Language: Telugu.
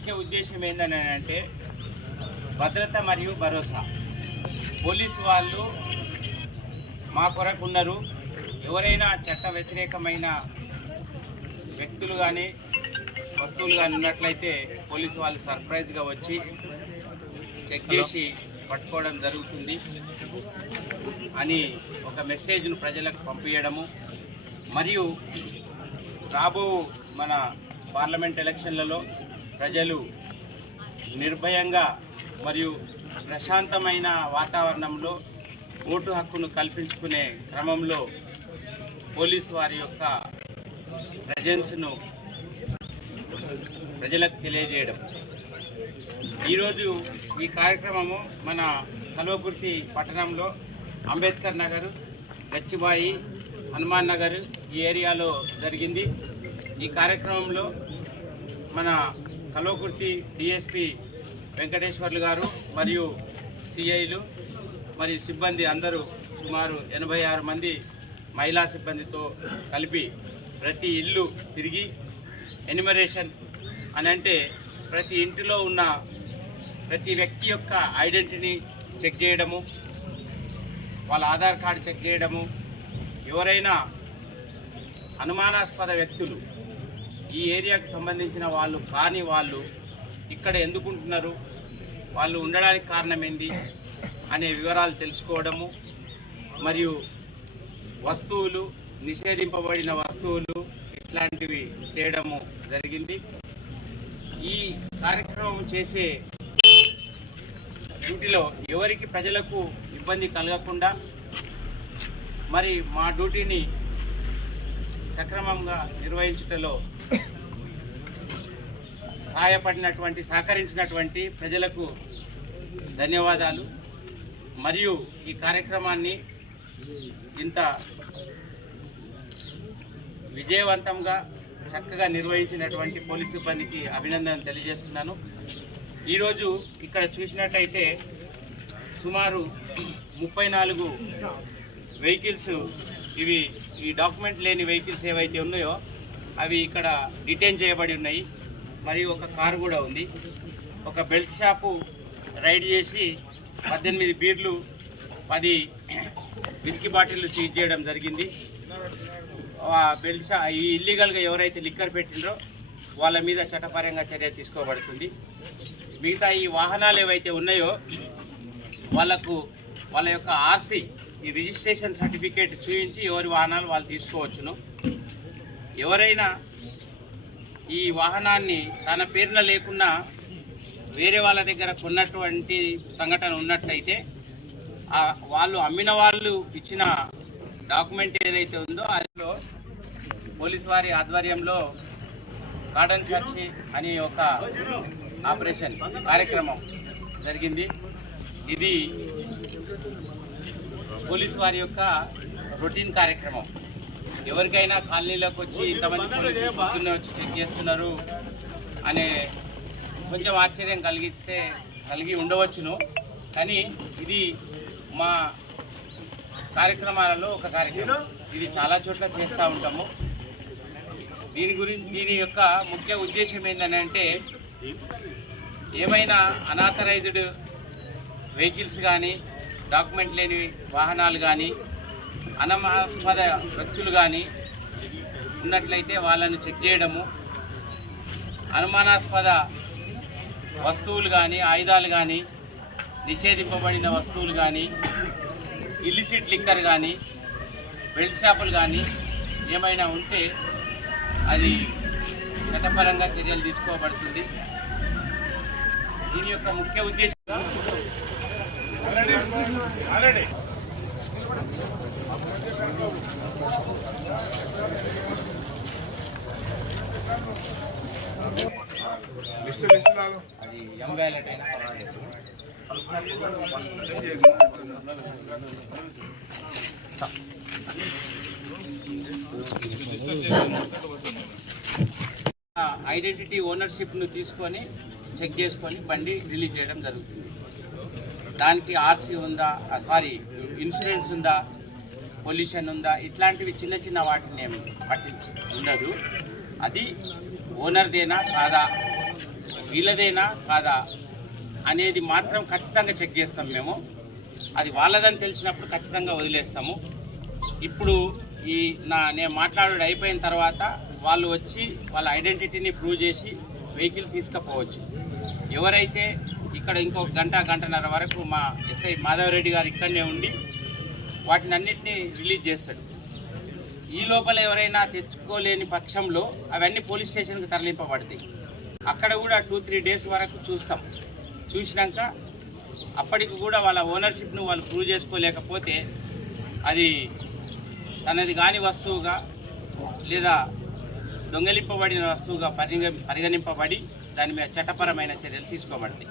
ముఖ్య ఉద్దేశం ఏందని అంటే భద్రత మరియు భరోసా. పోలీసు వాళ్ళు మా కొరకు ఉన్నారు ఎవరైనా చట్ట వ్యతిరేకమైన వ్యక్తులు కానీ వస్తువులు కానీ ఉన్నట్లయితే పోలీసు వాళ్ళు సర్ప్రైజ్గా వచ్చి చెక్ చేసి పట్టుకోవడం జరుగుతుంది అని ఒక మెసేజ్ను ప్రజలకు పంపించడము మరియు రాబో మన పార్లమెంట్ ఎలక్షన్లలో ప్రజలు నిర్భయంగా మరియు ప్రశాంతమైన వాతావరణంలో ఓటు హక్కును కల్పించుకునే క్రమంలో పోలీసు వారి యొక్క ప్రజెన్స్ను ప్రజలకు తెలియజేయడం. ఈరోజు ఈ కార్యక్రమము మన కల్వకుర్తి పట్టణంలో అంబేద్కర్ నగర్ గచ్చిబాయి హనుమాన్ నగర్ ఈ ఏరియాలో జరిగింది. ఈ కార్యక్రమంలో మన కల్వకుర్తి డిఎస్పి వెంకటేశ్వర్లు గారు మరియు సిఐలు మరియు సిబ్బంది అందరూ సుమారు ఎనభై ఆరు మంది మహిళా సిబ్బందితో కలిపి ప్రతి ఇల్లు తిరిగి ఎనిమరేషన్ అని అంటే ప్రతి ఇంటిలో ఉన్న ప్రతి వ్యక్తి యొక్క ఐడెంటిటీని చెక్ చేయడము వాళ్ళ ఆధార్ కార్డు చెక్ చేయడము ఎవరైనా అనుమానాస్పద వ్యక్తులు ఈ ఏరియాకు సంబంధించిన వాళ్ళు కాని వాళ్ళు ఇక్కడ ఎందుకుంటున్నారు? వాళ్ళు ఉండడానికి కారణం ఏంది? అనే వివరాలు తెలుసుకోవడము మరియు వస్తువులు నిషేధింపబడిన వస్తువులు ఇట్లాంటివి చేయడము జరిగింది. ఈ కార్యక్రమం చేసే డ్యూటీలో ఎవరికి ప్రజలకు ఇబ్బంది కలగకుండా మరి మా డ్యూటీని సక్రమంగా నిర్వహించటంలో సహాయపడినటువంటి సహకరించినటువంటి ప్రజలకు ధన్యవాదాలు. మరియు ఈ కార్యక్రమాన్ని ఇంత విజయవంతంగా చక్కగా నిర్వహించినటువంటి పోలీస్ సిబ్బందికి అభినందనలు తెలియజేస్తున్నాను. ఈరోజు ఇక్కడ చూసినట్టయితే సుమారు ముప్పై నాలుగు వెహికల్స్ ఇవి ఈ డాక్యుమెంట్ లేని వెహికల్స్ ఏవైతే ఉన్నాయో అవి ఇక్కడ డిటైన్ చేయబడి ఉన్నాయి. మరియు ఒక కారు కూడా ఉంది. ఒక బెల్ట్ షాపు రైడ్ చేసి పద్దెనిమిది బీర్లు పది విస్కీ బాటిల్లు సీజ్ చేయడం జరిగింది. బెల్ట్ షా ఈ ఇల్లీగల్గా ఎవరైతే లిక్కర్ పెట్టిండ్రో వాళ్ళ మీద చట్టపరంగా చర్య తీసుకోబడుతుంది. మిగతా ఈ వాహనాలు ఏవైతే ఉన్నాయో వాళ్ళకు వాళ్ళ యొక్క ఆర్సీ ఈ రిజిస్ట్రేషన్ సర్టిఫికేట్ చూపించి ఎవరి వాహనాలు వాళ్ళు తీసుకోవచ్చును. ఎవరైనా ఈ వాహనాన్ని తన పేరున లేకున్నా వేరే వాళ్ళ దగ్గర కొన్నటువంటి సంఘటన ఉన్నట్టయితే వాళ్ళు అమ్మిన వాళ్ళు ఇచ్చిన డాక్యుమెంట్ ఏదైతే ఉందో అందులో పోలీస్ వారి ఆధ్వర్యంలో గార్డెన్ సెర్చ్ అని ఒక ఆపరేషన్ కార్యక్రమం జరిగింది. ఇది పోలీస్ వారి యొక్క రొటీన్ కార్యక్రమం. ఎవరికైనా కాలనీలోకి వచ్చి ఇంతమంది పోలీసులు పొద్దున్నే వచ్చి చెక్ చేస్తున్నారు అనే కొంచెం ఆశ్చర్యం కలిగిస్తే కలిగి ఉండవచ్చును. కానీ ఇది మా కార్యక్రమాలలో ఒక కార్యక్రమం. ఇది చాలా చోట్ల చేస్తూ ఉంటాము. దీని గురించి దీని యొక్క ముఖ్య ఉద్దేశం ఏంటంటే ఏమైనా అనాథరైజ్డ్ వెహికల్స్ కానీ డాక్యుమెంట్ లేని వాహనాలు కానీ అనమాస్పద వ్యక్తులు కానీ ఉన్నట్లయితే వాళ్ళను చెక్ చేయడము అనుమానాస్పద వస్తువులు కానీ ఆయుధాలు కానీ నిషేధింపబడిన వస్తువులు కానీ ఇల్లిసిట్ లిక్కర్ కానీ బెల్ట్ షాపులు కానీ ఏమైనా ఉంటే అది చట్టపరంగా చర్యలు తీసుకోబడుతుంది. దీని యొక్క ముఖ్య ఉద్దేశం లిస్ట్ లిస్ట్ లాగా అది అయినా పర్వాలేదు ఐడెంటిటీ ఓనర్షిప్ను తీసుకొని చెక్ చేసుకొని బండి రిలీజ్ చేయడం జరుగుతుంది. దానికి ఆర్సీ ఉందా? సారీ ఇన్సూరెన్స్ ఉందా? పొల్యూషన్ ఉందా? ఇట్లాంటివి చిన్న చిన్న వాటిని పట్టించి ఉండదు. అది ఓనర్దేనా కాదా? వీళ్ళదేనా కాదా? అనేది మాత్రం ఖచ్చితంగా చెక్ చేస్తాం మేము. అది వాళ్ళదని తెలిసినప్పుడు ఖచ్చితంగా వదిలేస్తాము. ఇప్పుడు ఈ నా నేను మాట్లాడు అయిపోయిన తర్వాత వాళ్ళు వచ్చి వాళ్ళ ఐడెంటిటీని ప్రూవ్ చేసి వెహికల్ తీసుకుపోవచ్చు. ఎవరైతే ఇక్కడ ఇంకో గంట గంటన్నర వరకు మా ఎస్ఐ మాధవరెడ్డి గారు ఇక్కడనే ఉండి వాటిని అన్నింటినీ రిలీజ్ చేస్తాడు. ఈ లోపల ఎవరైనా తెచ్చుకోలేని పక్షంలో అవన్నీ పోలీస్ స్టేషన్కి తరలింపబడతాయి. అక్కడ కూడా టూ త్రీ డేస్ వరకు చూస్తాం. చూసినాక అప్పటికి కూడా వాళ్ళ ఓనర్షిప్ను వాళ్ళు ప్రూవ్ చేసుకోలేకపోతే అది తనది కాని వస్తువుగా లేదా దొంగలింపబడిన వస్తువుగా పరిగ పరిగణింపబడి దాని మీద చట్టపరమైన చర్యలు తీసుకోబడతాయి.